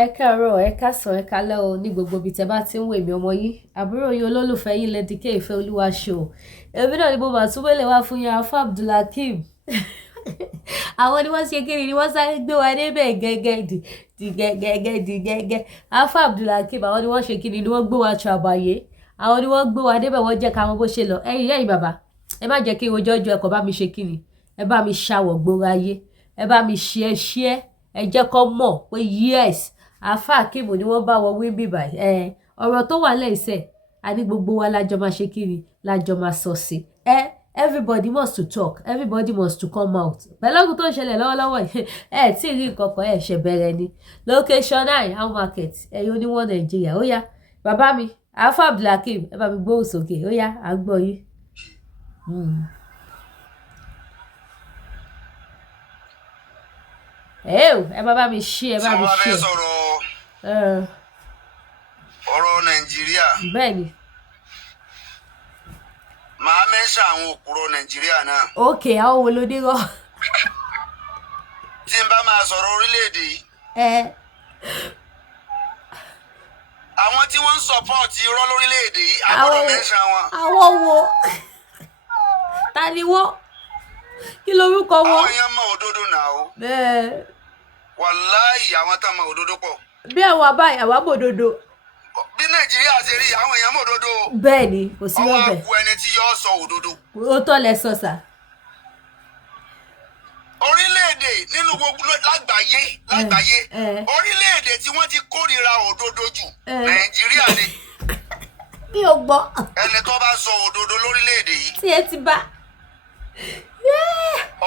Ẹ káàárọ̀, ẹ káàsán, ẹ kálẹ́ o ní gbogbo ibi tẹ́ bá ti ń wò mí ọmọ yín. Àbúrò yín olólùfẹ́ yín Lady K ìfẹ́ olúwa show. Èmi náà ni mo máa túbọ̀ lè wá fún yín Alfa Akeemu. Àwọn ni wọ́n ṣe kiri ni wọ́n sáré gbé wa débẹ̀ gẹ́gẹ́ di gẹ́gẹ́. Alfa Akeemu àwọn ni wọ́n ṣe kiri ni wọ́n gbé wa ṣàbàyè. Àwọn ni wọ́n gbé wa débẹ̀ wọ́n jẹ́ ká mọ̀ bó ṣe lọ. Ẹ̀yin bàbá, ẹ má jẹ́ kí ojú ọjọ́ ẹ̀kọ́ bá mi ṣe kiri. Ẹ bá mi ṣàwọ̀ gbòòrò ayé. Ẹ bá mi share. Ẹ jẹ́ kó mọ̀ pé yes. Alfa Akeemu ni wọ́n bá wọ wí bí báyìí. Ọ̀rọ̀ tó wà lẹ́sẹ̀ àní gbogbo wa lájọ máa ṣe kiri lájọ máa sọ sí. Everybody must to talk, everybody must to come out. Pẹ̀lú ọdún tó ń ṣẹlẹ̀ lọ́wọ́lọ́wọ́ yìí tí rí nǹkan kan ṣe bẹ̀rẹ̀ ni. Location 9 how market ẹ̀yin oníwọ̀n Nàìjíríà ó yá bàbá mi Alfa Akeemu ẹ bá mi gbóhùn sókè ó yá à ń gbọ́ yín. Ẹ bá mi ṣí ẹ bá mi ṣí ẹ. Ọ̀rọ̀ Nàìjíríà. Bẹ́ẹ̀ni. Màá mẹ́ṣà àwọn òpùrọ̀ Nàìjíríà náà. Ok, àwọn wo ló dé rọ? Tí n bá máa sọ̀rọ̀ orílẹ̀-èdè yìí. Àwọn tí wọ́n ń sọ̀pọ̀tì irọ́ lórílẹ̀-èdè yìí, àbúrò mẹ́ṣà wọn. Àwọn wo? Ta ni wọ́n? Kí lorúkọ wọn? Àwọn èèyàn mọ òdodo náà o. Wàláhì àwọn tá mọ òdodo pọ̀. Bí àwọn abáyé àwọn mọ òdodo. Bí Nàìjíríà ṣe rí àwọn èèyàn mọ òdodo. Bẹ́ẹ̀ ni kò sí lọ́bẹ̀. Ọwọ́ àkú ẹni tí yóò sọ òdodo. Ó tọ́ lẹ sọ sà. Orílẹ̀-èdè nínú gbogbo lágbàáyé orílẹ̀-èdè tí wọ́n ti kórìíra òdodo jù Nàìjíríà ni. Mi ò gbọ́. Ẹni tó bá sọ òdodo lórílẹ̀-èdè yìí. Tí ẹ ti bá.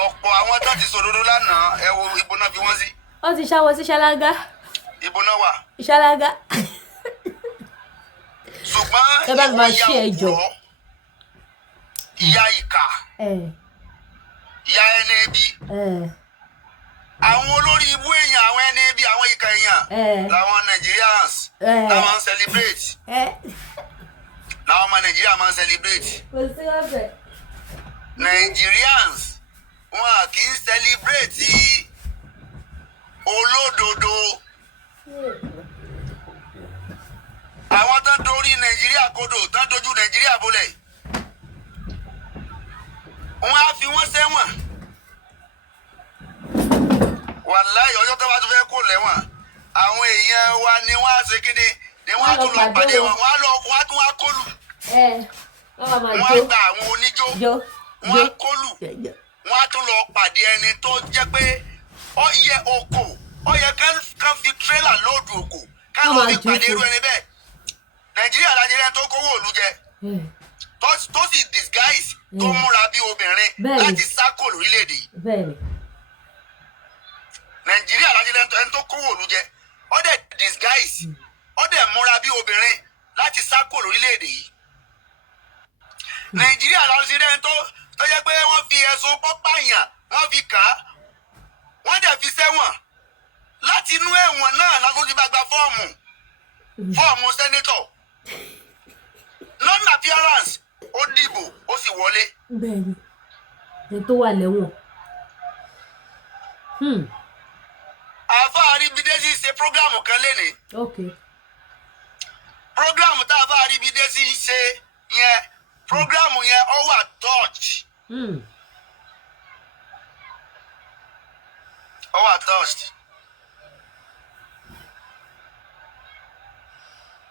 Ọ̀pọ̀ àwọn tó ti sòdodo lánàá ẹ wo ibo náà fi wọ́n sí. Wọ́n ti ṣáwọ́ sí ṣáláńgá. Ibo náà wà. Ṣáláńgá. Ṣùgbọ́n ìwọ ìyá òpùrọ́ ìyá ìkà ìyá ẹni ẹbí àwọn olórí ibú èèyàn àwọn ẹni ẹbí àwọn ìkà èèyàn làwọn Nigerians làwọn ń celebrate làwọn ọmọ Nàìjíríà máa ń celebrate. Nigerians wọn kì í celebrate olódodo. Àwọn tán dorí Nàìjíríà kodò tán dojú Nàìjíríà bolẹ̀ wọ́n á fi wọ́n sẹ́wọ̀n. Wàláhì ọjọ́ tó bá tún fẹ́ kó lẹ́wọ̀n àwọn èèyàn wa ni wọ́n á ṣe kíni ni wọ́n á tún lọ pàdé wọn wọ́n á tún wá kólù. Wọ́n á gba àwọn oníjó wọ́n á kólù wọ́n á tún lọ pàdé ẹni tó jẹ́ pé ó yẹ oko ó yẹ kán fi tírélà lóòdù oko ká lọ fi pàdé irú ẹni bẹ́ẹ̀. Nàìjíríà Nàìjíríà tó kówó òlu jẹ tó sì disguise tó múra bí obìnrin láti sákò lórílẹ̀‐èdè yìí. Nàìjíríà Nàìjíríà tó kówó òlu jẹ ó dẹ̀ disguise ó dẹ̀ múra bí obìnrin láti sákò lórílẹ̀‐èdè yìí. Nàìjíríà Nàìjíríà tó yẹ pé wọ́n fi ẹ̀sùn pọ́páyàn wọ́n fi kà á wọ́n dẹ̀ fi sẹ́wọ̀n láti inú ẹ̀wọ̀n náà lọ́dún tí bá gba fọ́ọ̀mù sẹ́nétọ̀ non-appearance ó dìbò ó sì wọlé. Bẹ́ẹ̀ni ẹ tó wà lẹ́wọ̀n. Alfa Aribidesi ṣe prógrámù kan lénìí. Okay. Prógrámù tá Alfa Aribidesi ṣe yẹn prógrámù yẹn ó wà touch. Ó wà touched.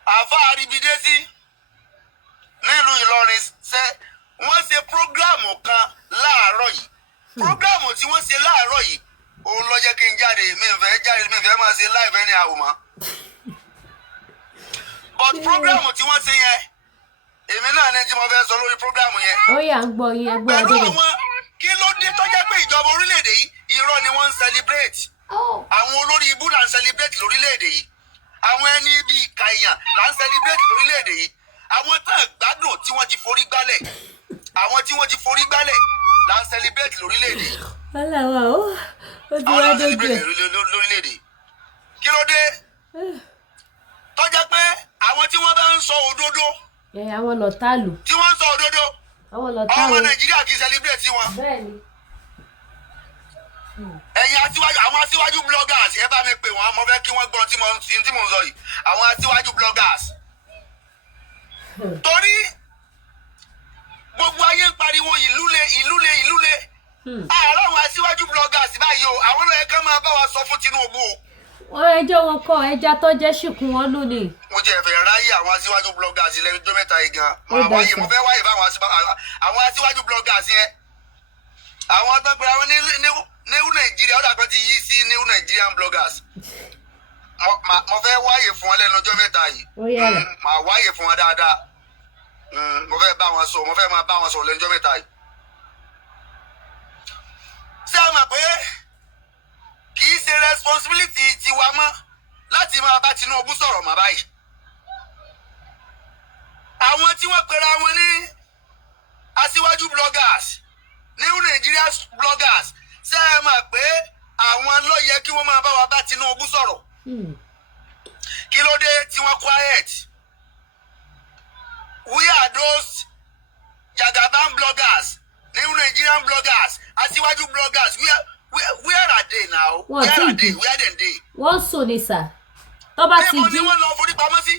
Alfa Aribidesi nílùú Ìlọrin wọ́n ṣe prógrámù kan láàárọ̀ yìí. Prógrámù tí wọ́n ṣe láàárọ̀ yìí òun ló jẹ́ kí n jáde mi fẹ́ máa ṣe live ẹni àwòmọ́. But prógrámù tí wọ́n ṣe yẹn èmi náà ní tí mo fẹ́ sọ lórí prógrámù yẹn. Ó yá ń gbọ́ yín ẹgbẹ́ ọdún. Pẹ̀lú àwọn kí ló dé tó jẹ́ pé ìjọba orílẹ̀-èdè yìí irọ́ ni wọ́n ń celebrate. Àwọn olórí ibú là ń celebrate lórílẹ̀-èdè yìí. Àwọn ẹni bíi ìka èèyàn là ń celebrate lórílẹ̀-èdè yìí. Àwọn tán gbádùn tí wọ́n ti forí gbálẹ̀ là ń celebrate lórílẹ̀-èdè yìí. Aláwa ó ti wá dójú ẹ̀. Lórílẹ̀-èdè kí ló dé tó jẹ́ pé àwọn tí wọ́n bá ń sọ òdodo. Àwọn lọ́tàlù. Tí wọ́n ń sọ òdodo. Àwọn lọ́tàlù. Ọmọ Nàìjíríà kì í celebrate wọn. Bẹ́ẹ̀ni. ẹ̀yin aṣíwájú àwọn aṣíwájú bloggers ẹ bá mi pè wọ́n mo fẹ́ kí wọ́n gbọ́ tí mo ń sọ yìí àwọn aṣíwájú bloggers torí gbogbo ayé ń pariwo ìlúle àárọ̀ àwọn aṣíwájú bloggers báyìí o àwọn náà ẹ̀ka máa bá wa sọ fún Tinubu o. ẹjọ́ wọn kọ ẹja tó jẹ́ ṣìkún wọn ló ni. mo jẹ́ fẹ́ ráyè àwọn aṣíwájú bloggers lẹ́nu tó mẹ́ta yìí gan mo fẹ́ wáyè fún àwọn aṣíwájú bloggers yẹn àwọn tó gbéra wọn new Nigeria ó dàgbà ti yí sí new Nigerian bloggers mo fẹ́ wáyè fún wọn lẹ́nu ọjọ́ mẹ́ta yìí màá wáyè fún wọn dáadáa mo fẹ́ bá wọn sọ mo fẹ́ máa bá wọn sọ lẹ́nu ọjọ́ mẹ́ta yìí. ṣé ẹ mọ̀ pé kì í ṣe responsibility tiwa mọ́ láti máa bá Tinubu sọ̀rọ̀ mọ́ báyìí. àwọn tí wọ́n pera wọn ní aṣíwájú bloggers new Nigeria bloggers ṣé ẹ mọ̀ pé àwọn ló yẹ kí wọ́n máa bá wa bá Tinubu sọ̀rọ̀. kí ló dé tí wọ́n quiet? We are those Jagaban bloggers, new Nigerian bloggers, aṣíwájú bloggers. Where are they now? Where are they? Where are they? Wọ́n sùn ní sà. Tó bá ti jí. Níbo ni wọ́n lọ forí pamọ́ sí?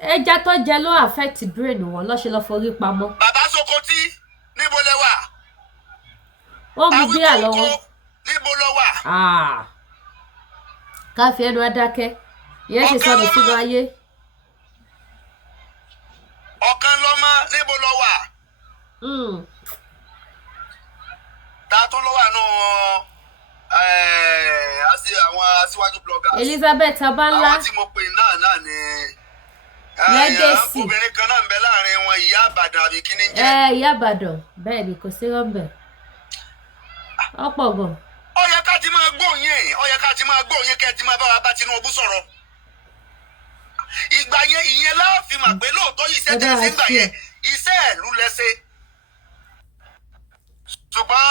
Ẹja tó jẹ ló affect brain wọn lọ́ ṣe lọ forí pamọ́. Bàbá Sokoti níbo lẹ wà? Wọ́n mú bí àlọ́wọ́. Níbo lọ wà? Ká fi ẹnu adákẹ́. Ìyẹn ti sọnù sínú ayé. Ọ̀kan lọ́mọ níbo lọ wà? Ta tó lọ wà nù àwọn aṣíwájú bloggers. Elizabeth Abanla. Àwọn tí mo pè náà ni Legacy. Obìnrin kan náà ń bẹ láàrin wọn Ìyá Ìbàdàn àbí kíní jẹ́. Ìyá Ìbàdàn bẹ́ẹ̀ ni kò sí rọ́mbẹ̀. Ọ̀pọ̀ gan. Ó yẹ ká ti máa gbóyìn kẹ́ ẹ ti máa bá wa bá Tinubu sọ̀rọ̀. Ìgbà yẹn ìyẹn láàfin mà pé lóòótọ́ iṣẹ́ tẹ́ ẹ ṣe ń gbà yẹn iṣẹ́ ìlú lẹ́sẹ̀. Ṣùgbọ́n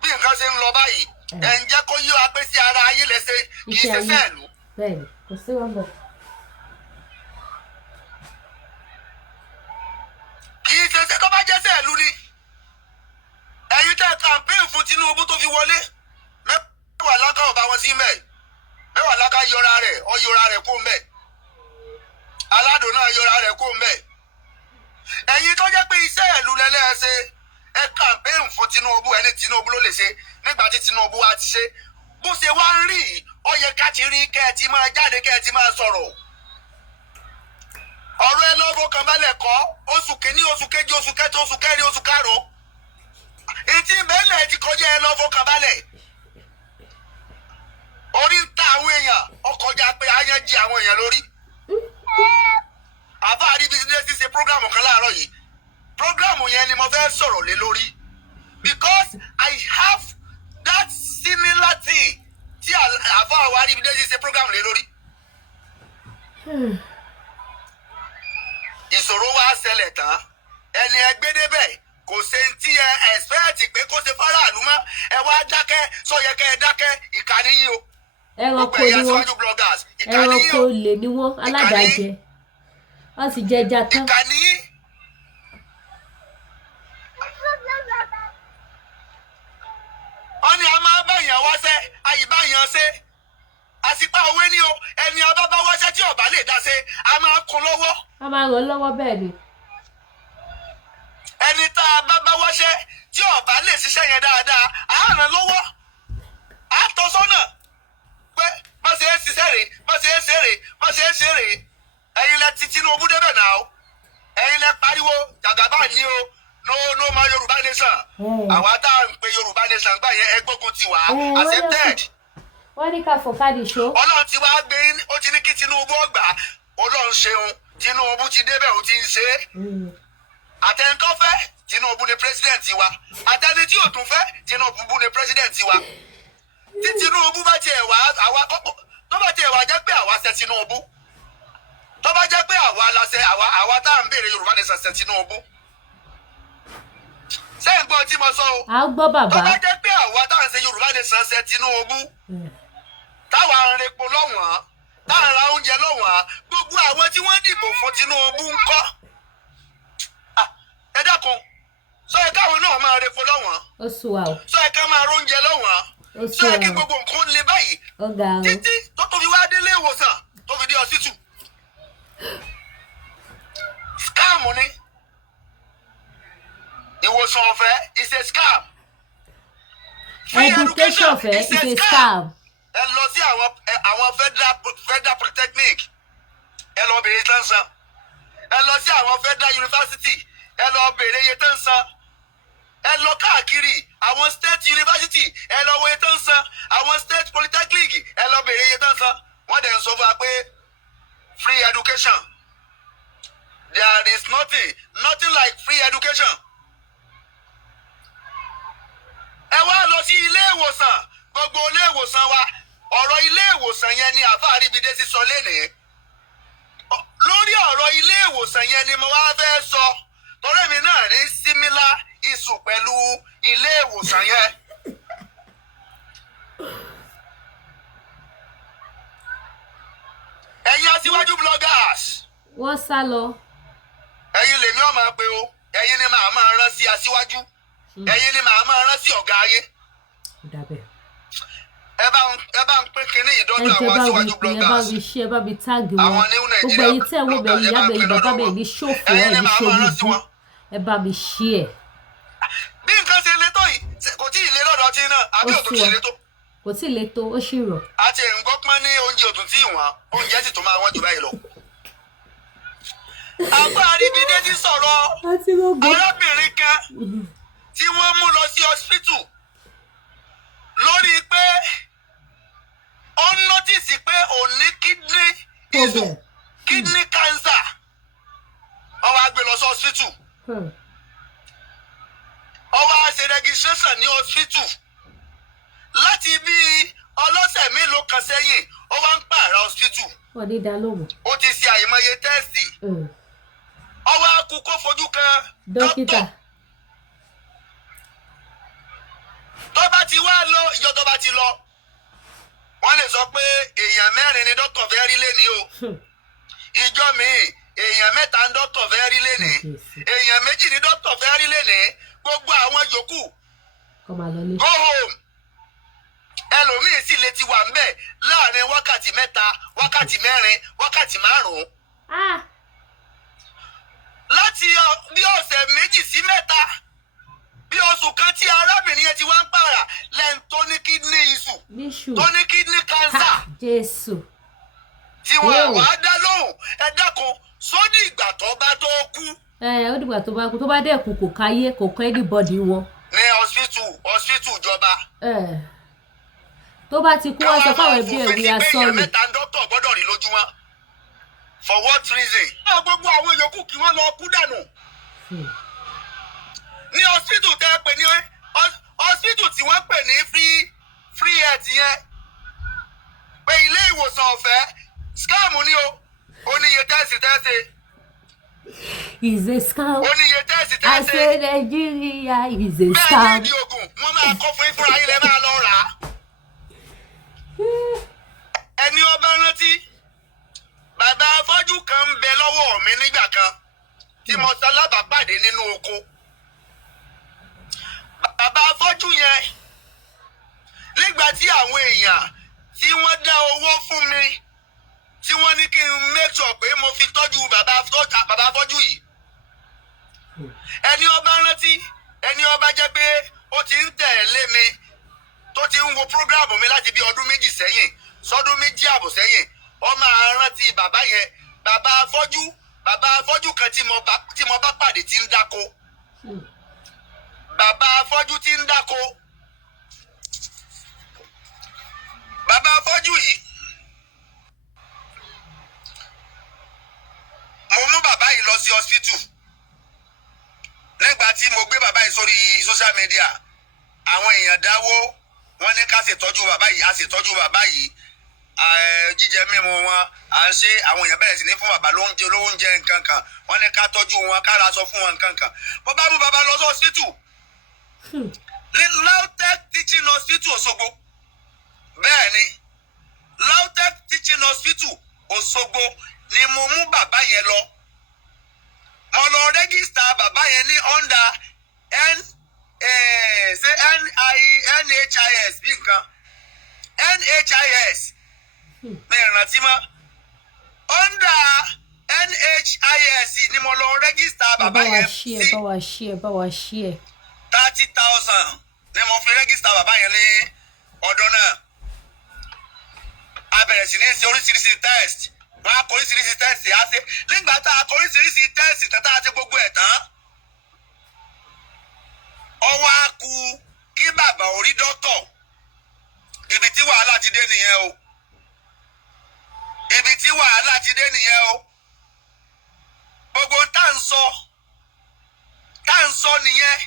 bí nǹkan ṣe ń lọ báyìí ẹ̀ ń jẹ́ kó yí wa pé sí ara ayé lẹ́sẹ̀ kì í ṣiṣẹ́ ìlú. Bẹ́ẹ̀ni kò sí rọ́mbẹ̀. Kì í ṣe tó bá jẹ́ sẹ́ẹ̀lú ni. Ẹ̀yin tẹ́ campaign fún Tinubu tó fi wọlé mẹ́wàá lákà ọba wọn sí mẹ́ẹ̀ mẹ́wàá lákà yọra rẹ̀ kó mẹ́ẹ̀ aládùn náà yọra rẹ̀ kó mẹ́ẹ̀. Ẹ̀yin tó jẹ́ pé iṣẹ́ ìlú lẹ́lẹ́ẹ̀ṣẹ̀ ẹ campaign fún Tinubu ẹni Tinubu ló lè ṣe nígbà tí Tinubu wa ti ṣe bó ṣe wá ń rí ó yẹ ká ti rí kẹ́ ẹ ti máa jáde kẹ́ ẹ ti máa sọ̀rọ̀. Ọ̀rọ̀ ẹ lọ́wọ́ kan balẹ̀ kọ́ oṣù kìíní oṣù kejì oṣù kẹta oṣù kẹrin oṣù karùn-ún ètí ìbẹ́lẹ̀ ti kọjá ẹ lọ́wọ́ kan balẹ̀. Orí ń ta àwọn èèyàn ọkọjá pé ayán jí àwọn èèyàn lórí. Àbá àríbísídẹ́sì ṣe prógrámù kan láàárọ̀ yìí prógrámù yẹn ni mo fẹ́ sọ̀rọ̀ lé lórí because I have that similar thing tí àbá àwọn àríbísídẹ́sì ṣe prógrámù lé lórí. Ìṣòro wa ṣẹlẹ̀ tán ẹni ẹgbẹ́ débẹ̀ kò ṣe ń tí ẹ ẹ̀sìpẹ́ẹ̀tì pé kó ṣe fáráàlú mọ́ ẹ wá dákẹ́ sọ̀yẹ́kẹ́ ẹ dákẹ́ ìkànnì yìí o. Ẹranko ni wọ́n ẹranko lè ní wọ́n aládàájẹ wọ́n sì jẹ ẹja tán. Ìkànnì yìí. Wọ́n ní a máa báyàn wáṣẹ́ àyíbáyàn ṣe àsìpá òwe ni o ẹni abábá wáṣẹ́ tí ọ̀bá lè dá ṣe a máa kún lọ́wọ́. A máa ràn lọ́wọ́ bẹ́ẹ̀ ni. Ẹni tá a bá wáṣẹ́ tí ọ̀bá lè ṣiṣẹ́ yẹn dáadáa á ràn lọ́wọ́ á tọ́ sọ́nà pé bá ṣe é ṣiṣẹ́ rè bá ṣe é ṣe rè bá ṣe é ṣe rè ẹ̀yin lẹ ti Tinubu débẹ̀ náà o ẹ̀yin lẹ pariwo Jagaba ní o no ma Yorùbá nation àwa tá à ń pe Yorùbá nation gbà yẹn ẹgbógun ti wà accepted. Wọ́n ní ká fọ̀kadì ṣó. Ọlọ́run ti wá gbé ó ti ní kí Tinubu ọgbà Ọlọ́run ṣeun Tinubu ti débẹ̀ ó ti ń ṣe é. Àtẹnitọ́ fẹ́ Tinubu ni president wa àtẹni tí ò tún fẹ́ Tinubu ni president wa. Tí Tinubu bá tiẹ̀ wá àwa kọ́kọ́ tó bá tiẹ̀ wá jẹ́ pé àwa ṣe Tinubu tó bá jẹ́ pé àwa la ṣe àwa tá à ń béèrè Yorùbá nation ṣe Tinubu. Ṣé ń gbọ́ tí mo sọ o? À ń gbọ́ bàbá. Tó bá jẹ́ pé àwa tá à ń ṣe Yorùbá nation ṣe Tinubu táwa ń repo lọ́wọ́n táwa ń ra oúnjẹ lọ́wọ́n gbogbo àwọn tí wọ́n dìbò fún Tinubu ń kọ́. Ẹ dákun sọ ẹ káwọn náà máa repo lọ́wọ́n. Ó sùn wà o. sọ ẹ ká máa róúnjẹ lọ́wọ́n. Ó sùn wà o. sọ ẹ kí gbogbo nǹkan le báyìí. Ó ga o. títí tó fi wá délé ìwòsàn tó fi dé ọsítù. Scam ni. Ìwòsàn ọ̀fẹ́ is a scam. Education ọ̀fẹ́ is a scam. Ẹ lọ sí àwọn federal polytechnic. Ẹ lọ bèrè tán san. Ẹ lọ sí àwọn federal university. Ẹ lọ bèrè iye tán san. Ẹ lọ káàkiri àwọn state university. Ẹ lọ wo iye tán san. Àwọn state polytechnic. Ẹ lọ bèrè iye tán san. Wọ́n dẹ̀ ń sọ fún wa pé free education. There is nothing like free education. Ẹ wá lọ sí ilé ìwòsàn, gbogbo ilé ìwòsàn wa, ọ̀rọ̀ ilé ìwòsàn yẹn ni àfáà Àríbídé ti sọ lénìí. Lórí ọ̀rọ̀ ilé ìwòsàn yẹn ni mo wá fẹ́ sọ, torí mi náà ní similar issue pẹ̀lú ilé ìwòsàn yẹn. Ẹ̀yin aṣíwájú bloggers. Wọ́n sá lọ. Ẹ̀yin lèmi ọ̀ máa pe o, ẹ̀yin ni màá máa rán sí aṣíwájú. Ẹ̀yin ni màá máa rán sí ọ̀gá ayé. Ẹ bá ń pín kínní ìdọ́dọ̀ àwọn aṣíwájú bloggers. Ẹ bá mi ṣe, ẹ bá mi táàgì wọn. Gbogbo èyí tẹ́ wọ́n bẹ̀rù ìyá bẹ̀rù bàbá bẹ̀rù ní ṣòfò ẹ̀ ní ṣòwò. Ẹ bá mi ṣe ẹ̀. Bí nǹkan ṣe le tó yìí, kò tí ì le lọ́dọ̀ tí náà, àbí òtún ti le tó. Kò tí ì le tó, ó ṣì rọ̀. Àti ìgbọ́pọ́n ní oúnjẹ òtún tí ìwọ̀n, oúnjẹ sì tún máa wọ́n jù báyìí lọ. Àfáà Àríbídé ti sọ̀rọ̀ arábìnrin kan tí wọ́n mú lọ sí hospital lórí pé ó nọ́tìsì pé òun ní kidney issue, kidney cancer. Ó wá gbé lọ sí hospital. Ó wá ṣe registration ní hospital. Láti bí ọlọ́sẹ̀ mélòó kan sẹ́yìn, ó wá ń pààrà hospital. Ó ti ṣe àìmọye tẹ́sì. Ó wá kú kó fojú kan dókítà. Tó bá ti wá lọ, ìjọ tó bá ti lọ, wọ́n lè sọ pé èèyàn 4 ni dókítà fẹ́ rí lénìí o. Ìjọ míì èèyàn 3 ń dókítà fẹ́ rí lénìí. Èèyàn 2 ni dókítà fẹ́ rí lénìí. Gbogbo àwọn yòókù go home. Ẹlòmíì sì lè ti wà ń bẹ̀ láàrin wákàtí 3, wákàtí 4, wákàtí 5. Láti bí ọ̀sẹ̀ 2 sí 3, bí oṣù kan tí arábìnrin yẹn ti wá ń pààrà lẹ́yìn tó ní kidney issue, tó ní kidney cancer. Jésù. Tí wọ́n wá dá lóhùn, ẹ dákun, sódì ìgbà tó bá tó kú. Ó dìgbà tó bá kú, tó bá dẹ̀ kú kò káyé, kò kọ́ anybody wọn. Ní hospital ìjọba. Tó bá ti kú wọ́n sọ fáwọn ẹbí ẹ̀ wí asọ́ọ̀lù. Èèyàn 3 dókítà gbọ́dọ̀ rí lójúmọ́. For what reason? Gbogbo àwọn yòókù kí wọ́n lọ kú dànù. Ní hospital tẹ́ pè ní hospital tí wọ́n pè ní free health yẹn, pé ilé ìwòsàn ọ̀fẹ́ scam ni o. Ó ní iye tẹ́sì. Is a scam. Ó ní iye tẹ́sì. I say Nigeria is a scam. Bẹ́ẹ̀ ni oògùn wọ́n máa kọ́ fún ìfúra ilẹ̀ máa lọ rà á. Ẹni ọba rántí, bàbá afọ́jú kan ń bẹ lọ́wọ́ mi nígbà kan tí mo ṣalábàápàdé nínú oko. Bàbá afọ́jú yẹn, nígbà tí àwọn èèyàn tí wọ́n dá owó fún mi, tí wọ́n ní kí n make sure pé mo fi tọ́jú bàbá afọ́jú yìí. Ẹni ọba rántí, ẹni ọba jẹ́ pé ó ti ń tẹ̀lé mi, tó ti ń wo program mi láti bí ọdún 2 sẹ́yìn, sọ́dún 2 àbọ̀ sẹ́yìn. Ó máa rántí bàbá yẹn, bàbá afọ́jú kan tí mo bá pàdé tí ń dáko. Bàbá afọ́jú tí ń dáko. Bàbá afọ́jú yìí, mo mú bàbá yìí lọ sí hospital. Nígbà tí mo gbé bàbá yìí sórí social media, àwọn èèyàn dáwó, wọ́n ní ká ṣètọ́jú bàbá yìí, a ṣètọ́jú bàbá yìí. Jíjẹ mímu wọn à ń ṣe, àwọn èèyàn bẹ̀rẹ̀ sí ní fún bàbá lóúnjẹ nǹkan kan, wọ́n ní ká tọ́jú wọn, ká ra aṣọ fún wọn nǹkan kan. Bó bá mú bàbá lọ sí hospital, LAUTECH teaching hospital Òṣogbo. Bẹ́ẹ̀ ni LAUTECH teaching hospital Òṣogbo ni mo mú bàbá yẹn lọ. Mo lọ rẹ́gísítà bàbá yẹn ní under NHIS bí nǹkan NHIS ní ìrántí mọ́ under NHIS ni mo lọ rẹ́gísítà bàbá yẹn sí. ẹ bá wa ṣí ẹ. 30,000 ni mo fi rẹ́gísítà bàbá yẹn ní ọdún náà. A bẹ̀rẹ̀ sí ní ṣe oríṣiríṣi test wọ́n á kọ oríṣiríṣi test á ṣe nígbà tá a kọ oríṣiríṣi test tata àti gbogbo ẹ̀ tán ọwọ́ á kù kí bàbá orí dọ́tọ̀ ibi tí wàhálà ti dé nìyẹn o ibi tí wàhálà ti dé nìyẹn o gbogbo tá à ń sọ nìyẹn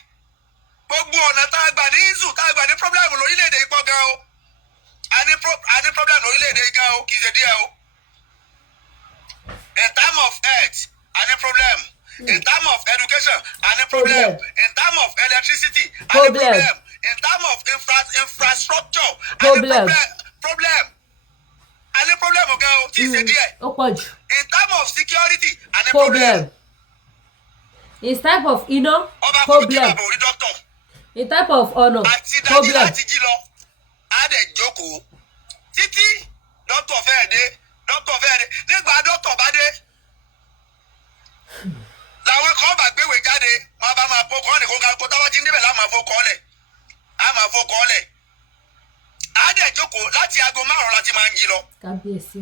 gbogbo ọ̀nà tá a gbà ní isu tá a gbà ní problem lórílẹ̀‐èdè yìí pọ̀ gan o a ní problem lórílẹ̀‐èdè yìí gan o kì í ṣe díẹ̀ o in terms of health a ní problem in terms of education a ní problem in terms of electricity a ní problem in terms of infrastructure a ní problem a ní problem gan o kì í ṣe díẹ̀ in terms of security a ní problem. In type of problem. In type of honor problem. Àti jí lọ á dẹ̀ jókòó títí dọ́tọ̀ fẹ́ẹ̀ dé nígbà dọ́tọ̀ bá dé làwọn kan bá gbéwèé jáde wọn bá máa fọkàn ní kó táwọn jí níbẹ̀ láwọn máa fọkàn lẹ̀ á dẹ̀ jókòó láti aago 5 láti máa ń jí lọ. Kábíyèsí.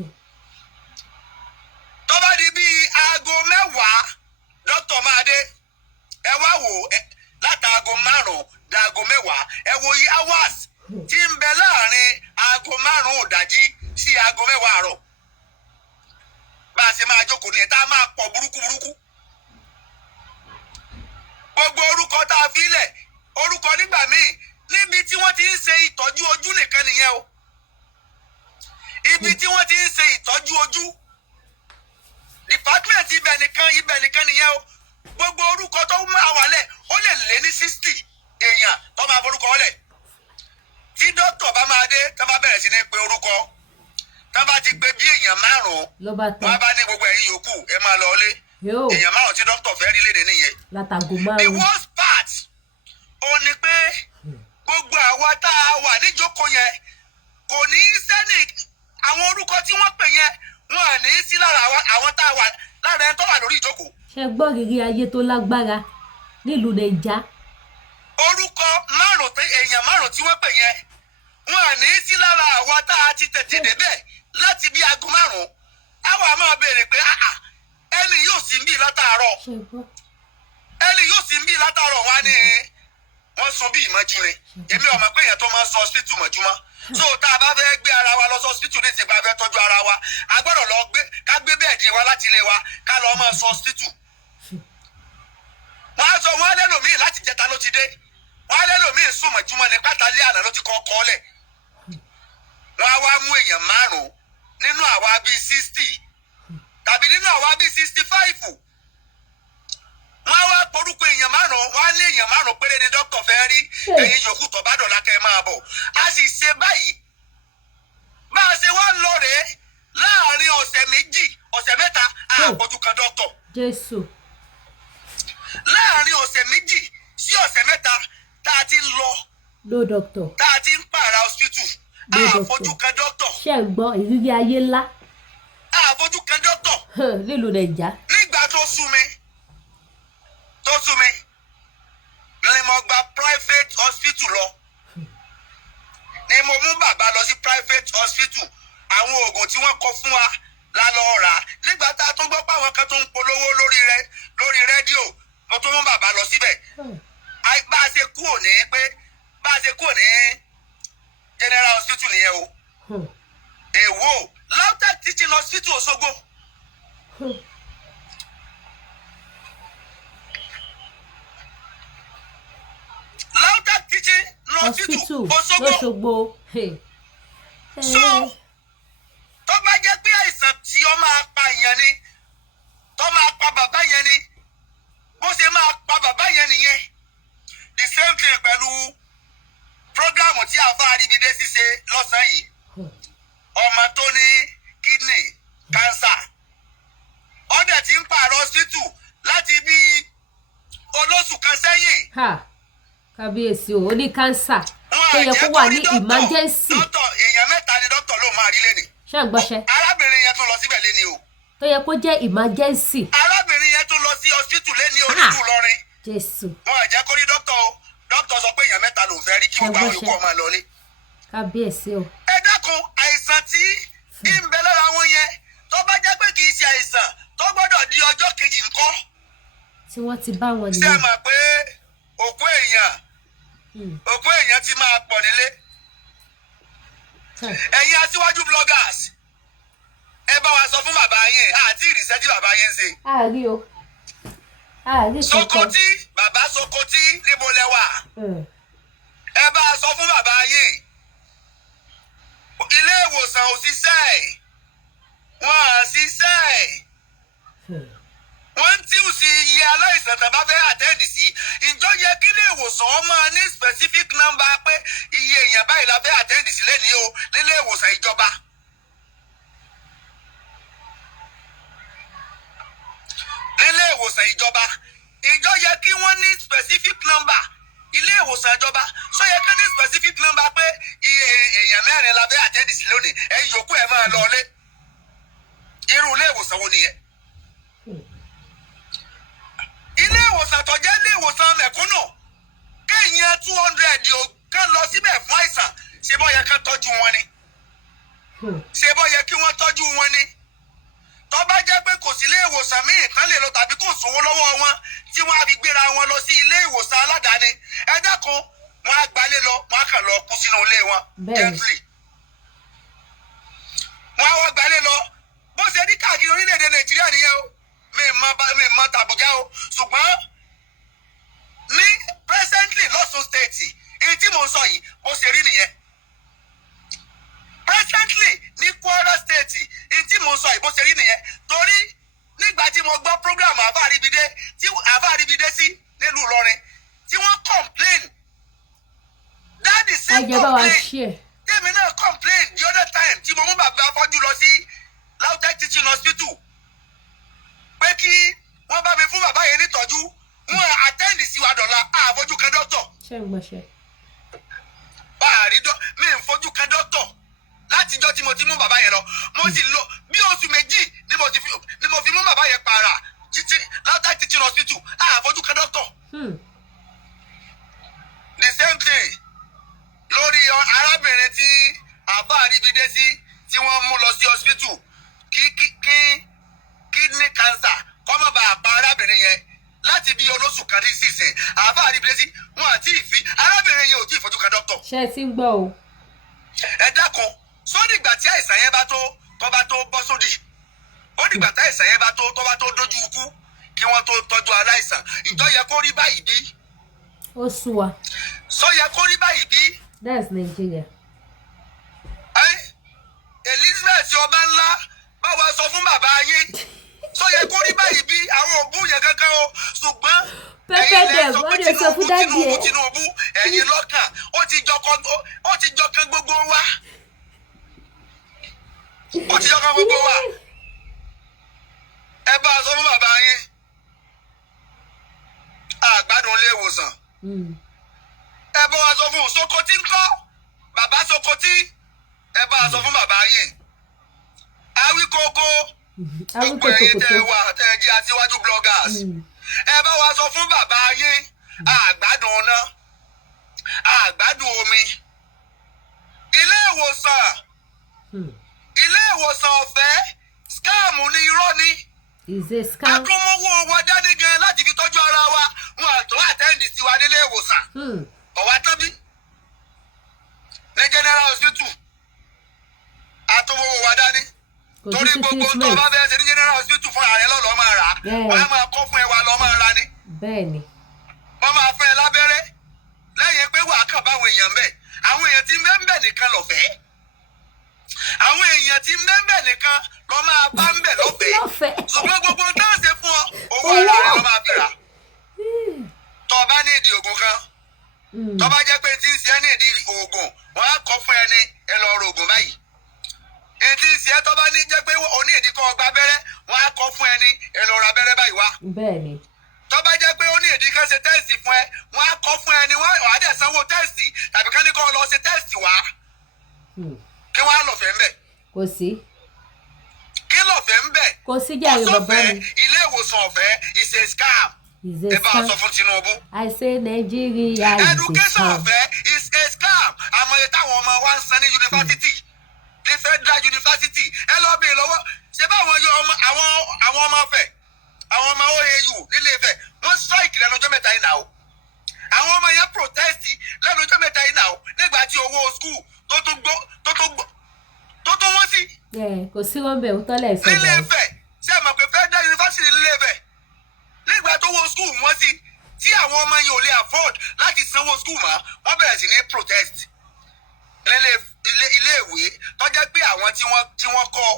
Tó bá di bíi aago 10 dọ́tọ̀ máa dé ẹ wá wò látàago 5 dàago 10 ẹ wo iye hours tí ń bẹ láàrin aago 5 òdájí sí aago 10 àárọ̀ bá a ṣe máa jókòó nìyẹn tá a máa pọ̀ burúkú gbogbo orúkọ tá a fi lẹ̀ orúkọ nígbà míì níbi tí wọ́n ti ń ṣe ìtọ́jú ojú nìkan nìyẹn o ibi tí wọ́n ti ń ṣe ìtọ́jú ojú department ibẹ̀ nìkan nìyẹn o gbogbo orúkọ tó máa wà lẹ̀ ó lè lé ní 60 èèyàn tó máa forúkọ lẹ̀ tí dókítà bá máa dé tó bá bẹ̀rẹ̀ sí ní pe orúkọ tó bá ti pe bí èèyàn 5 wọ́n bá ní gbogbo ẹ̀yin yòókù ẹ máa lọ ilé èèyàn 5 tí dókítà fẹ́ rí léde nìyẹn. The worst part ó ní pé gbogbo àwa tá a wà níjókòó yẹn kò ní í sẹ́ni àwọn orúkọ tí wọ́n pè yẹn wọn à ní í sí lára àwọn tá a wà lára ẹni tó wà lórí ìjókòó. Ṣé gbọ́ rírí ayé tó lágbára nílùú Nàìjà. Orúkọ 5 pé èèyàn 5 tí wọ́n pè yẹn wọn à ní í sí lára àwa tá a ti tètè débẹ̀ láti bí aago 5 àwa máa béèrè pé ẹni yóò sì ń bí látàárọ̀ wá ní wọ́n sùn bí ìmọ̀jú ni èmi ọmọ pé èèyàn tó máa ń sọ hospital mọ̀júmọ́ so tá a bá fẹ́ gbé ara wa lọ sí hospital ní ìsìnkú abẹ́ tọ́jú ara wa a gbọ́dọ̀ lọ ká gbé bẹ́ẹ̀dì wa láti ilé wa ká lọ máa sọ hospital. Wọ́n á sọ wọ́n á lẹ́lòmíì láti jẹta ló ti dé wọ́n á lẹ́lòmíì sùn mọ̀júmọ́ ní pátálí àná ló ti kọ́ lẹ̀ wọ́n á wá mú èèyàn 5 nínú àwa bíi 60 tàbí nínú àwa bíi 65 wọ́n wá porúkọ èèyàn 5 wọ́n á lé èèyàn 5 péré ní dókítà fẹ́ rí ẹ̀yin yòókù tó bá dọ̀la kẹ́ ẹ máa bọ̀ a sì ṣe báyìí bá a ṣe wá lọ rèé láàrin ọ̀sẹ̀ 3 àpọ̀jù kan dókítà. Jésù. Láàrin ọ̀sẹ̀ 2 sí ọ̀sẹ̀ 3 tá a ti ń lọ dókítà tá a ti ń pààrà hospital àpọ̀jù kan dókítà. Ṣé ẹ gbọ́ ìrírí ayé ńlá. Àpọ̀jù kan dókítà. Nílùú Nàìjà. Nígbà tó sú mi ni mo gba private hospital lọ ni mo mú bàbá lọ sí private hospital àwọn oògùn tí wọ́n kọ fún wa la lọ rà nígbà tá a tún gbọ́ pé àwọn kan tó ń polówó lórí rédíò mo tún mú bàbá lọ síbẹ̀ bá a ṣe kúrò ní general hospital nìyẹn o èwo LAUTECH teaching hospital Òṣogbo. LAUTECH teaching hospital Òṣogbo. So tó bá jẹ́ pé àìsàn tí ó máa pa èèyàn ni tó máa pa bàbá yẹn ni bó ṣe máa pa bàbá yẹn nìyẹn the same thing pẹ̀lú prógrámù tí Alfa Akeemu ṣe lọ́sàn-án yìí ọmọ tó ní kidney cancer ọdẹ tí ń pààrọ̀ hospital láti bí olóṣù kan sẹ́yìn kábíyèsí o ní cancer tó yẹ kó wà ní emergency. dọ́tọ̀ èèyàn mẹ́ta ni dọ́tọ̀ ló máa rí lẹ́nìí. ṣé à ń gbọ́ṣẹ́. arábìnrin yẹn tún lọ síbẹ̀ lẹ́nìí o. tó yẹ kó jẹ́ emergency. arábìnrin yẹn tún lọ sí hospital lẹ́nìí onídùú lọ́rin. jésù. wọn ò jẹ́ kó rí dọ́tọ̀ o dọ́tọ̀ sọ pé èèyàn mẹ́ta ló ń fẹ́ rí kí gbogbo àwọn yòókù ọmọ lọlé. kábíyèsí o. ẹ dákun àìsàn tí ń bẹ lára wọn yẹn tó bá jẹ́ pé kì í ṣe àìsàn tó gbọ́dọ̀ di ọjọ́ kejì ńkọ́. tí wọ́n ti bá wọn nìyẹn. ṣé ẹ mọ̀ pé òkú èèyàn ti máa pọ̀ nílé. ẹ̀yin aṣíwájú bloggers ẹ bá wa sọ fún bàbá yẹn àti ìrìnsẹ́ tí bàbá yẹn ń ṣe. àárí o àárí kankan. Sokoti bàbá Sokoti níbo lẹ wà. ẹ bá a sọ fún bàbá yẹn ilé ìwòsàn ò ṣiṣẹ́ wọn à ṣiṣẹ́ wọ́n tí ò sí iye aláìsàn tó bá fẹ́ àtẹ́ǹdì sí ìjọ yẹ kí ilé ìwòsàn ọmọ ní specific number pé iye èèyàn báyìí la fẹ́ àtẹ́ǹdì sí lẹ́ni o nílé ìwòsàn ìjọba. nílé ìwòsàn ìjọba ìjọ yẹ kí wọ́n ní specific number ilé ìwòsàn ìjọba sọ yẹ kí ní specific number pé iye èèyàn mẹ́rin la fẹ́ àtẹ́ǹdì sí lónìí ẹ̀yin yòókù ẹ̀ máa lọ lé irú ilé ìwòsàn wo nìyẹn. ilé ìwòsàn tó jẹ́ ilé ìwòsàn mẹ̀kúnnù kéèyàn 200 ò kán lọ síbẹ̀ fún àìsàn ṣé bọ́ yẹ kán tọ́jú wọn ni ṣé bọ́ yẹ kí wọ́n tọ́jú wọn ni tó bá jẹ́ pé kò sí ilé ìwòsàn míì tán lè lọ tàbí kò sówó lọ́wọ́ wọn tí wọ́n á fi gbéra wọn lọ sí ilé ìwòsàn aládàáni ẹ dákun wọn á gbalé lọ wọn á kàn lọ kú sínú ilé wọn gently wọn á wọ́n gbalé lọ bó ṣe ní káàkiri orílẹ̀-èdè Nàìjíríà nìyẹn o mi mọ tàbújá o ṣùgbọ́n ní presently lọ́sùn state èyí tí mo ń sọ yìí bó ṣe rí nìyẹn presently ní Kwara state èyí tí mo ń sọ yìí bó ṣe rí nìyẹn torí nígbà tí mo gbọ́ program àbáríbidé sí nílùú Ìlọrin tí wọ́n complain dáàdì sí complain tèmi náà complain the other time tí mo mú bàbá afọ́jú lọ sí Lautech teaching hospital pé kí wọ́n bá mi fún bàbá yẹn nítọ́jú wọn àtẹ́ǹdì sí wa dọ̀la àfojú kan dọ́tọ̀. ṣé ń gbọ́ṣẹ́. mi ń fojú kan dọ́tọ̀ látijọ́ tí mo ti mú bàbá yẹn lọ mo sì lọ bí oṣù méjì ni mo fi mú bàbá yẹn para títí Lautech teaching hospital àfojú kan dọ́tọ̀. the same thing lórí arábìnrin tí àbá àríbidé sí tí wọ́n mú lọ sí hospital kidney cancer kọ́mọ̀ bá a pa arábìnrin yẹn láti bí olóṣù kan ní sísìn àbá àríbílẹ́sí wọn àti ìfi arábìnrin yẹn ò tí ì fojú kan dọ́kítọ̀. ṣé ẹ ti ń gbọ́ o. ẹ dákun sódì ìgbà tí àìsàn yẹn bá tó bọ́ sódì ó dìgbà tí àìsàn yẹn bá tó dojú ikú kí wọ́n tó tọ́jú aláìsàn ìjọ yẹ kó rí báyìí bí. ó sú wa. sọ yẹ kó rí báyìí bí. that's Nigeria. Elizabeth ọba ńlá báwa sọ fún bàbá yín sọ yẹ kó rí báyìí bí àwọn òbú yẹn kankan o ṣùgbọ́n ẹ̀yin lẹ sọ pé Tinubu ẹ̀yin lọ́kàn ó ti jọ kan gbogbo wa ẹ bá a sọ fún bàbá yín àgbàdùn ilé ìwòsàn ẹ bá wa sọ fún Sokoti ńkọ́ bàbá Sokoti ẹ bá a sọ fún bàbá yín Awíkókó gbogbo ẹ̀yin tẹ́ wà tẹ́ jẹ́ aṣíwájú bloggers ẹ bá wa sọ fún bàbá yín àgbàdùn ọ̀nà àgbàdùn omi ilé ìwòsàn ọ̀fẹ́ scam ní irọ́ ni akúnmọ́wọ́ wa dání gan láti fi tọ́jú ara wa wọn àtọ́ àtẹ́ǹdì sí wa nílé ìwòsàn ọ̀wá tán bí ní general hospital àtọwọ́wọ́ wa dání torí gbogbo tó bá bẹ́ẹ̀ ṣe ní general hospital fún ààrẹ lọ́lọ́ máa rà wọ́n á máa kọ́ fún ẹ wa lọ́ máa ra ni. bẹ́ẹ̀ni. wọ́n máa fún ẹ lábẹ́rẹ́ lẹ́yìn pé wàá kàn báwọn èèyàn bẹ́ẹ̀ àwọn èèyàn tí mẹ́ńbẹ̀ nìkan lọ́fẹ̀ẹ́ àwọn èèyàn tí mẹ́ńbẹ̀ nìkan lọ́ máa bá ń bẹ̀ lọ́fẹ̀ẹ́ ṣùgbọ́n gbogbo tó ń ṣe fún ọ owó ara rẹ lọ́ máa fi rà tó o bá ní ìdí oògùn kan tó bá jẹ́ pé tí ń ṣe ní ìdí oògùn wọ́n á kọ́ fún ẹni ẹ lọ rò oògùn báyìí ètí ìṣe tó bá ní jẹ́ pé oní ìdí kan ọgbà abẹ́rẹ́ wọ́n á kọ́ fún ẹni ẹ lọ ra abẹ́rẹ́ báyìí wá. bẹ́ẹ̀ni. tó bá jẹ́ pé ó ní èdè kan ṣe tẹ́sì fún ẹ wọ́n á kọ́ fún ẹ ni wọ́n á dẹ̀ sanwó tẹ́sì tàbí kán ní kó lọ ṣe tẹ́sì wá kí wọ́n á lọ fẹ́ ń bẹ̀. kò sí. kí lọ fẹ́ ń bẹ̀. kò sí jàre bàbá mi. ilé ìwòsàn ọ̀fẹ́ is a scam. ẹ bá a sọ fún Tinubu. I say Nigeria is a scam. education ọ̀fẹ́ is a scam. àmọ́ iye táwọn ọmọ wa ń san ní yunifásitì ní federal university ẹ lọ bèèrè lọ́wọ́ ṣé báwọn àwọn ọmọ ọ̀fẹ́ àwọn ọmọ OAU nílé Ifẹ̀ wọ́n strike lẹ́nu ọjọ́ mẹ́ta yìí náà o àwọn ọmọ yẹn protest lẹ́nu ọjọ́ mẹ́ta yìí náà o nígbà tí owó school tó tó wọ́n sí. kò sí wọn bẹ̀ ń tọ́lẹ̀ ìfẹ́ nílé Ifẹ̀ ṣé ẹ mọ̀ pé federal university nílé Ifẹ̀ nígbà tó wọ school wọ́n sí tí àwọn ọmọ yẹn ò lè afford láti sanwó school mọ́ wọ́n bẹ̀rẹ̀ sí ní protest ilé ìwé tó jẹ́ pé àwọn tí wọ́n kọ́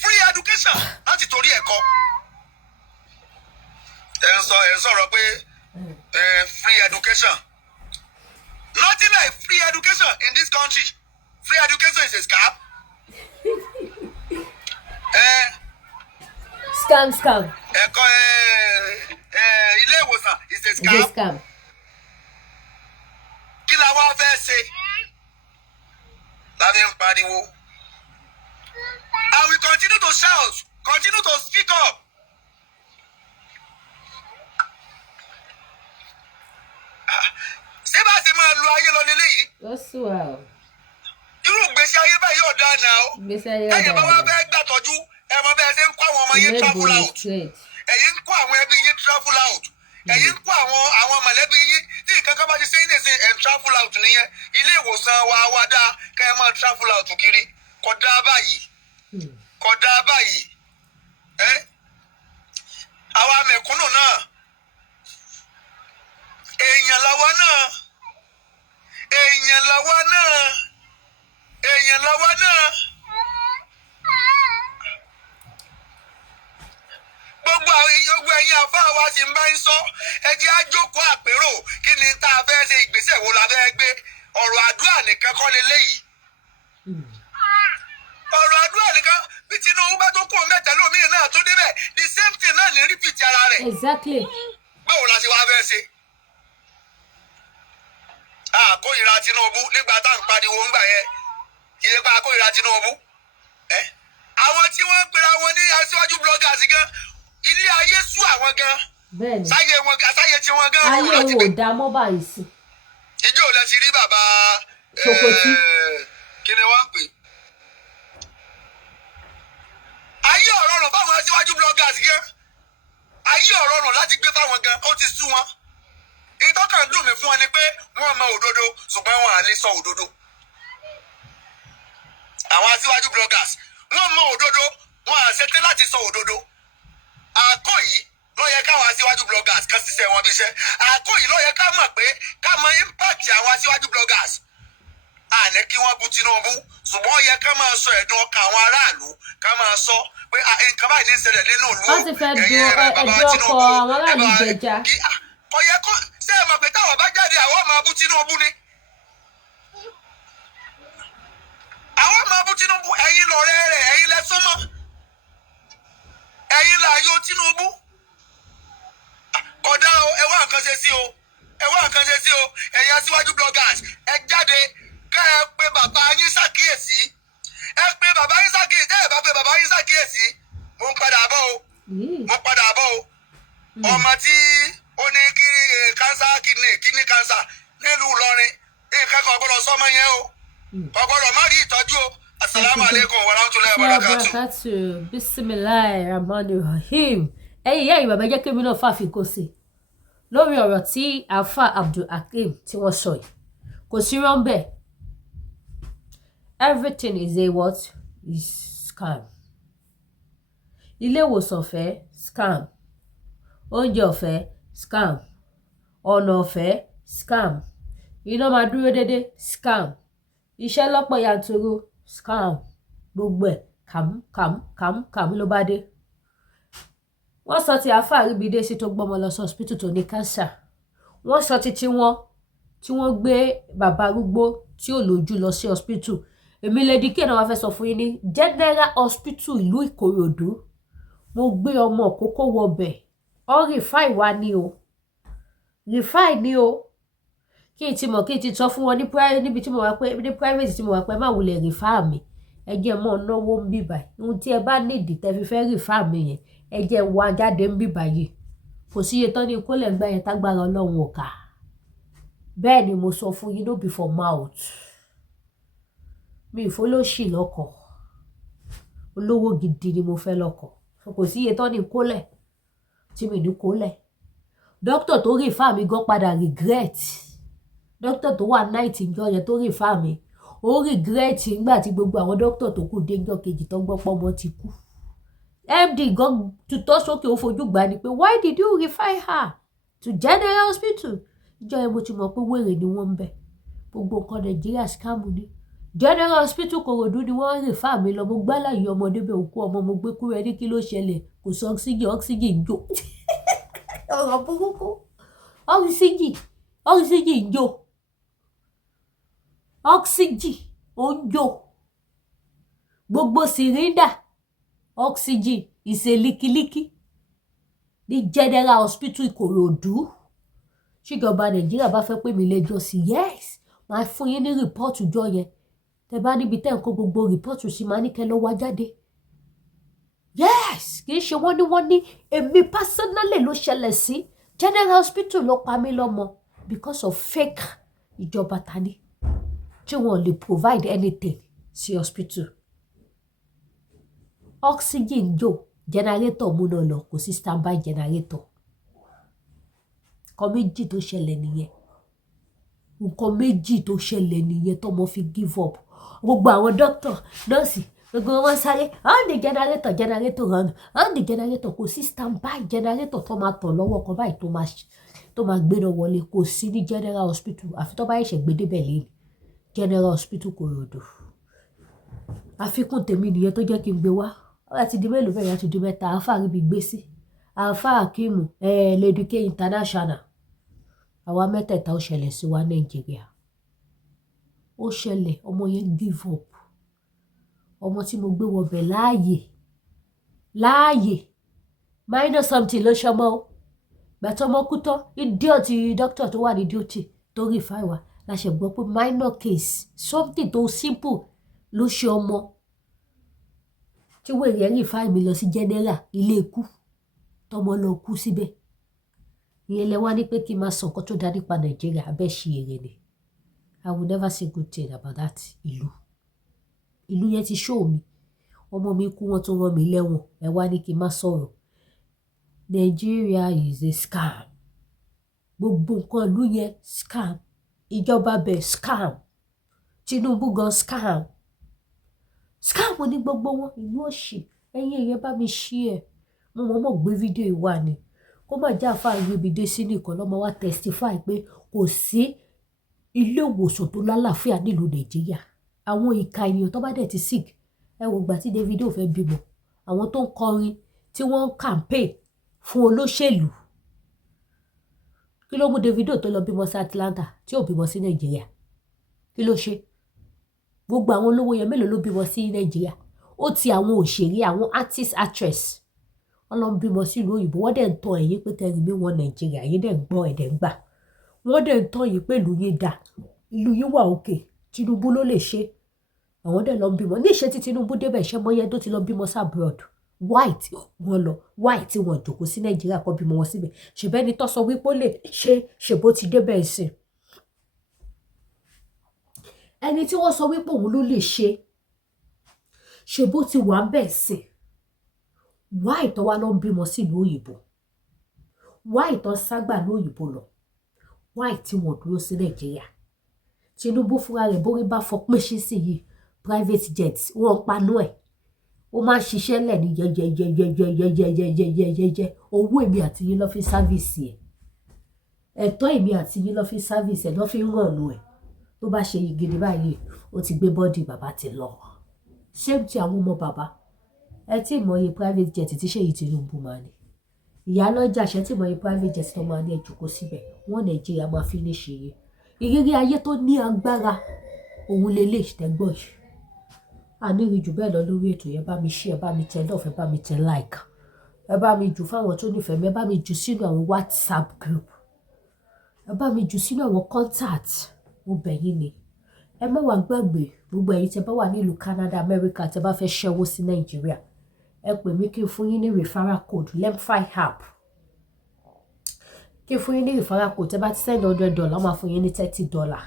free education láti torí ẹ̀kọ́. ẹ ń sọ̀rọ̀ pé free education nothing like free education in this country free education is a scam. Scam. ẹ̀kọ́ ilé ìwòsàn is a scam. kí la wá fẹ́ ṣe láti ń pariwo. I will continue to shout, continue to speak up. ṣé bá ṣe máa lo ayé lọ lélẹ́yìí. ó sùn wà o. irú ìgbésí ayé báyìí ò dáa náà o. ìgbésí ayé ò dáa. ẹ̀yin bá wá fẹ́ gbàtọ́jú ẹ mọ bẹ́ẹ̀ ṣe ń kó àwọn ọmọ yín travel out. ẹ̀yin ń kó àwọn ẹbí yín travel out. ẹ̀yin ń kó àwọn mọ̀lẹ́bí yín tí ìkankan bá ti ṣe é ní ìsìn ẹ̀ ń travel out nìyẹn. ilé ìwòsàn wa dáa kẹ́ ẹ máa travel out kiri kò dáa báyìí. kò dáa báyìí. àwa mẹ̀kúnnù náà èèyàn làwa náà gbogbo ẹ̀yin àfáà wa sì ń bá ń sọ ẹ jẹ́ á jókòó àpérò kí ni tá a fẹ́ ṣe ìgbésẹ̀ wo la fẹ́ gbé ọ̀rọ̀ àdúrà nìkan kọ́ leléyìí ọ̀rọ̀ àdúrà nìkan bí Tinubu bá tó kó mẹ́tẹ̀ lómìn náà tó débẹ̀ the same thing náà ní repeat ara rẹ̀. Exactly. báwo la ṣe wá fẹ́ ṣe. àkóyìnra Tinubu nígbà tá à ń pariwo ńgbà yẹn kì í pa àkóyìnra Tinubu. àwọn tí wọ́n ń pera wọn ní aṣíwájú bloggers gan ilé ayé sú àwọn gan. bẹ́ẹ̀ni sáyé tí wọ́n gan. ayé wọn ò dá mọ́ báyìí sí. ìjọ lẹ ti rí bàbá Sokoti. kí ni wọ́n ń pè. ayé ọ̀rọ̀rùn fáwọn aṣíwájú bloggers gan ayé ọ̀rọ̀rùn láti gbé fáwọn gan ó ti sú wọn. ìtọ́kàn dùn mí fún wọn ni pé wọ́n mọ òdodo ṣùgbọ́n wọn à lè sọ òdodo. àwọn aṣíwájú bloggers wọ́n mọ òdodo wọn à ṣetán láti sọ òdodo. àkó yìí ló yẹ káwọn aṣíwájú bloggers kan ṣiṣẹ́ wọn bí iṣẹ́. àkó yìí ló yẹ ká mọ̀ pé ká mọ impact àwọn aṣíwájú bloggers. àní kí wọ́n bú Tinubu ṣùgbọ́n ó yẹ ká máa sọ ẹ̀dùn ọkàn àwọn aráàlú ká máa sọ pé nǹkan báyìí ní ìṣẹ̀lẹ̀ nínú ìlú. wọ́n ti fẹ́ dun ẹjọ́ ọkọ̀ àwọn aráàlú jẹjà. kò yẹ kó ṣé ẹ mọ̀ pé táwọn bá jáde àwọn máa bú Tinubu ni. àwọn máa bú Tinubu ẹ̀yin lọ̀rẹ́ rẹ̀ ẹ̀yin lẹ súnmọ́ ẹ̀yin láàyò Tinubu. kódà o ẹ wá nǹkan ṣe sí o ẹ̀yin aṣíwájú bloggers ẹ jáde ká ẹ pé bàbá yín ṣàkíyèsí ẹ pé bàbá yín ṣàkíyèsí ẹ bá pé bàbá yín ṣàkíyèsí mo ń padà bọ̀ o ọmọ tí ó ní kánsá kidney kánsá nílùú Ìlọrin nǹkan kan gbọ́dọ̀ sọmọ yẹn o ọgbọ́dọ̀ má rí ìtọ́jú o asalaamualeykum warahmatulahi wabarakatuh. bisimilahi rahmani rahim. ẹ̀yin ìyá ìbàbá jẹ́ kébí náà fàfikún sí lórí ọ̀rọ̀ tí Alfa Akeemu tí wọ́n sọ yìí kò sí rọ́ńbẹ́. Everything is a what? Is scam. Ilé ìwòsàn ọ̀fẹ́ scam. Oúnjẹ ọ̀fẹ́ scam. Ọ̀nà ọ̀fẹ́ scam. Iná máa dúró dédé scam. Iṣẹ́ lọ́pọ̀ yanturu scam. Gbogbo ẹ̀ kàm ló bá dé. Wọ́n sọ ti Alfa Akeemu sí tó gbọ́mọ lọ sí hospital tó ní cancer. Wọ́n sọ ti tiwọn tí wọ́n gbé bàbá arúgbó tí ò lójú lọ sí hospital. Èmi Lady K náà wá fẹ́ sọ fún yín ní General Hospital ìlú Ìkòròdú. Mo gbé ọmọ òkókó wọbẹ̀ All refine wa ni o. Refine ni o. Kí n ti mọ̀ kí n ti sọ fún wọn ní private níbi tí mo wà pé ní private tí mo wà pé má wulẹ̀ refer mi. Ẹ jẹ́ mọ́ náwó ń bí báyìí. Ohun tí ẹ bá need tẹ́ fi fẹ́ refer mi yẹn, ẹ jẹ́ wá jáde ń bí báyìí. Kò sí iye tán ní kólẹ̀ ń gbá yẹn tágbára Ọlọ́run ò ká. Bẹ́ẹ̀ ni mo sọ fún yín, no be for mouth. Mi ìfọlọ́ṣì lọ́kọ̀. Olówó gidi ni mo fẹ́ lọ́kọ̀. Kò sí iye tán ní kólẹ̀ tí mi ní kólẹ̀. Doctor tó refer mi gan padà regret. Doctor tó wà night ìjọ yẹn tó refer mi. Ó regret nígbà tí gbogbo àwọn doctor tó kù dé ìjọ kejì tó gbọ́ pọ́ mọ́ ti kú. MD gan tutọ́ sókè ó fojú gbà ní pé why did you refer her to general hospital? Ìjọ yẹn mo ti mọ̀ pé wèrè ni wọ́n ń bẹ̀. Gbogbo nǹkan Nàìjíríà scam ni. General hospital Kòròdú ni wọ́n refer mi lọ. Mo gbá láyé ọmọdé bẹ́ẹ̀ òkú ọmọ mo gbé kúrò ẹni kí ló ṣẹlẹ̀. Kò sọ oxygen ń jó. Ọ̀rọ̀ burúkú. Oxygen ń jó. Oxygen ó ń jó. Gbogbo cylinder oxygen ìṣe líkílíkí ní general hospital Ìkòròdú. Ṣíjọba Nàìjíríà bá fẹ́ pè mí lẹ́jọ́ sí yes máa fún yín ní rìpọ́ọ̀tù jọ yẹn. Tẹ bá níbi tẹ́ ń kó gbogbo rìpọ́ọ̀tù sí máa ní kẹ́ lọ wá jáde. Yes kì í ṣe wọ́n ní èmi personally ló ṣẹlẹ̀ sí general hospital ló pa mí lọ́mọ because of fake ìjọba tani tí wọ́n lè provide anything sí hospital. Oxygen jó generator múná lọ kò sí standby generator. Nǹkan méjì tó ṣẹlẹ̀ nìyẹn. Nǹkan méjì tó ṣẹlẹ̀ nìyẹn tó mọ́ fi give up. Gbogbo àwọn doctor nurse gbogbo wọn sáré on the generator run on the generator kò sí standby generator tó máa tàn lọ́wọ́ kan báyìí tó máa gbéná wọlé kò sí ní general hospital àfi tó bá ṣẹ̀ṣẹ̀ gbé débẹ̀ lẹ́yìn general hospital Kòròdú. Àfikún tèmi nìyẹn tó jẹ́ kí n gbé wá. Láti di mélòó bẹ́ẹ̀ láti di mẹ́ta Alfa ríbi gbé sí. Alfa Akeemu l'Eduke International. Àwa mẹ́tẹ̀ẹ̀ta ó ṣẹlẹ̀ sí wa Nàìjíríà. Ó ṣẹlẹ̀ ọmọ yẹn give up. Ọmọ tí mo gbé wọbẹ̀ láàyè minus something ló ṣọmọ o. Gbàtọ́ ọmọ kú tán idiot doctor tó wà ní duty tó refer wa la ṣe gbọ́ pé minor case something tó simple ló ṣe ọmọ. Tí wèrè refer mi lọ sí general ilé ikú tọmọ lọ kú síbẹ̀. Ìyẹn lẹ wá ní pé kí n máa sọ nǹkan tó dá nípa Nàìjíríà abẹ́ ṣe èrè ni. I will never say good thing about that ìlú yẹn ti show mi. Ọmọ mi kú wọn tó rán mi lẹ́wọ̀n ẹ wá ní kí n má sọ̀rọ̀. Nigeria is a scam. Gbogbo nǹkan ìlú yẹn scam. Ìjọba bẹ̀ scam. Tinubu gan scam. Scam ní gbogbo wọn ìlú òṣì. Ẹ̀yin èèyàn bá mi share. Mo mọ̀ gbé fídíò ìwà ni. Kó má jẹ́ àfáà ibi dé sí nìkan lọ́mọ wá testify pé kò sí ilé ìwòsàn tó lálàáfíà nílùú Nàìjíríà. Àwọn ìka ènìyàn tó bá dẹ̀ ti sick. Ẹ wò gbà tí Davido fẹ́ bímọ. Àwọn tó ń kọrin tí wọ́n ń campaign fún olóṣèlú. Kí ló mú Davido tó lọ bímọ sí Atlanta tí ò bímọ sí Nàìjíríà? Kí ló ṣe? Gbogbo àwọn olówó yẹn mélòó ló bímọ sí Nàìjíríà? Ó ti àwọn òṣèré àwọn artist actress. Wọ́n lọ bímọ sí ìlú òyìnbó wọ́n dẹ̀ ń tọ́ ẹ̀yìn pé kẹrin mi wọn Nàìjíríà yín dẹ̀ ń gbọ́ ẹ̀dẹ̀ ń gbà. Wọ́n dẹ̀ ń tọ́ yín pé ìlú yín dà. Ìlú yín wà òkè. Tinubu ló lè ṣe. Àwọn dẹ̀ lọ bímọ. Ní ìṣe tí Tinubu débẹ̀ ṣẹ́ mọ́yẹ́ tó ti lọ bímọ sí abroad. White wọn lọ. White wọn jókòó sí Nàìjíríà kọ́ bímọ wọn síbẹ̀. Ṣèbẹ́ ni tó sọ wípé ó lè ṣe bó ti débẹ̀ sí. Ẹni tí wọ́n sọ wípé òun ló lè ṣe bó ti wà ń bẹ̀ sí. White wá lọ bímọ sí ìlú òyìnbó. White ságbà ní òyìnbó lọ. White tí wọ́n dúró sí Nàìjíríà. Tinubu fúnra rẹ̀ bórí bá fọ pé ṣe sí yìí private jet wọ́n panú ẹ̀. Ó máa ń ṣiṣẹ́ lẹ̀ ní jẹjẹjẹjẹjẹjẹjẹjẹjẹjẹ. Owó èmi àti yín lọ fi sáfíìsì ẹ̀. Ẹ̀tọ́ èmi àti yín lọ fi sáfíìsì ẹ̀ lọ fi rànú ẹ̀. Tó bá ṣe yigidi báyìí ó ti gbé bọ́dì bàbá ti lọ. Same ti àwọn ọmọ bàbá. Ẹ tí mọ iye private jet tí ṣe yìí Tinubu máa ní. Ìyá lọ́jà ṣẹ́ tí mọ iye private jet tó máa ní ẹ̀jùkú síbẹ̀. Wọ́n Nàìjíríà máa fi ní ṣe yìí. Ìrírí ayé tó ní agbára òun lè tẹ́gbọ́ yìí. A ní rí jù bẹ́ẹ̀ lọ lórí ètò yẹn bá mi share bá mi tẹ love bá mi tẹ like. ẹ bá mi jù fáwọn tó nífẹ̀ẹ́ mi, ẹ bá mi jù sínú àwọn WhatsApp group, ẹ bá mi jù sínú àwọn contact. Mo bẹ̀ yín ni ẹ má wá gbàgbé gbogbo ẹ̀yin tẹ́ bá wà nílùú Canada, America, tẹ́ bá fẹ́ ṣẹ́wó sí Nàìjíríà, ẹ pè mí kí n fún yín ní referral code Lemfi app. Kí n fún yín ní referral code, tẹ́ bá ti send $100 máa fún yín ní $30.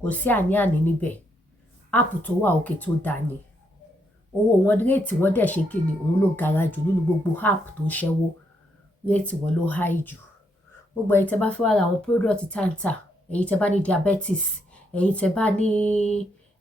Kò sí àní-àní níbẹ̀. App tó wà òkè tó dá ni. Owó wọn rate wọn dẹ̀ ṣe kíni, òun ló gara jù nínú gbogbo app tó ń ṣẹ́wó. Rate wọn ló high jù. Gbogbo ẹ̀yin tẹ́ bá fẹ́ wá ra àwọn product táǹtà, ẹ̀yin tẹ́ bá ní diabetes, ẹ̀yin tẹ́ bá ní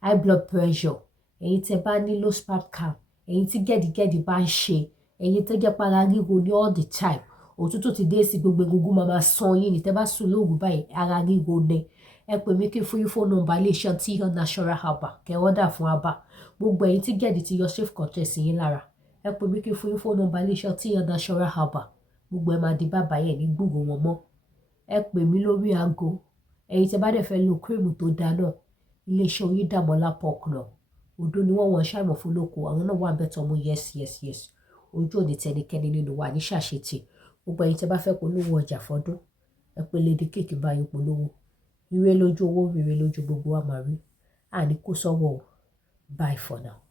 high blood pressure, ẹ̀yin tẹ́ bá ní low sperm count, ẹ̀yin tí gẹ̀dígẹ̀dí bá ń ṣe, ẹ̀yin tẹ́ jẹ́ para ríro ní all the time. Òtútù ti dé sí gbogbo egungun máa sàn yín ni, tẹ́ bá sùn lóru báyìí ara ríro ni. Ẹ pè mí kí n fún yín phone number iléeṣẹ́ T Natural Herbal, kẹ́ order fún herbal. Gbogbo ẹ̀yin tí gẹ̀dí ti yọ safe contest yín lára, ẹ pè mí kí n fún yín phone number iléeṣẹ́ T Natural Herbal. Gbogbo ẹ máa di bàbá yẹn ní gbúrò wọn mọ́. Ẹ pè mí lórí aago. Ẹ̀yin tẹ́ bá dẹ̀ fẹ́ lo cream tó dáa náà, iléeṣẹ́ Oyídàmọ́lá pork náà. Odò ni wọ́n ṣàìmọ̀ fún lóko, àwọn náà wà bẹ́tọ̀ mú yes. Ojú òní tẹnikẹ́ni nínú wa ní ṣàṣetì. Gbogbo ẹ̀yin tẹ́ bá fẹ́ polówó ọjà fọ́dún, ẹ pè Lady Cake bá yín polówó. Ire lójú owó, ire lójú gbogbo wa máa rí. Àní kó sọ́wọ́ o. Bye for now.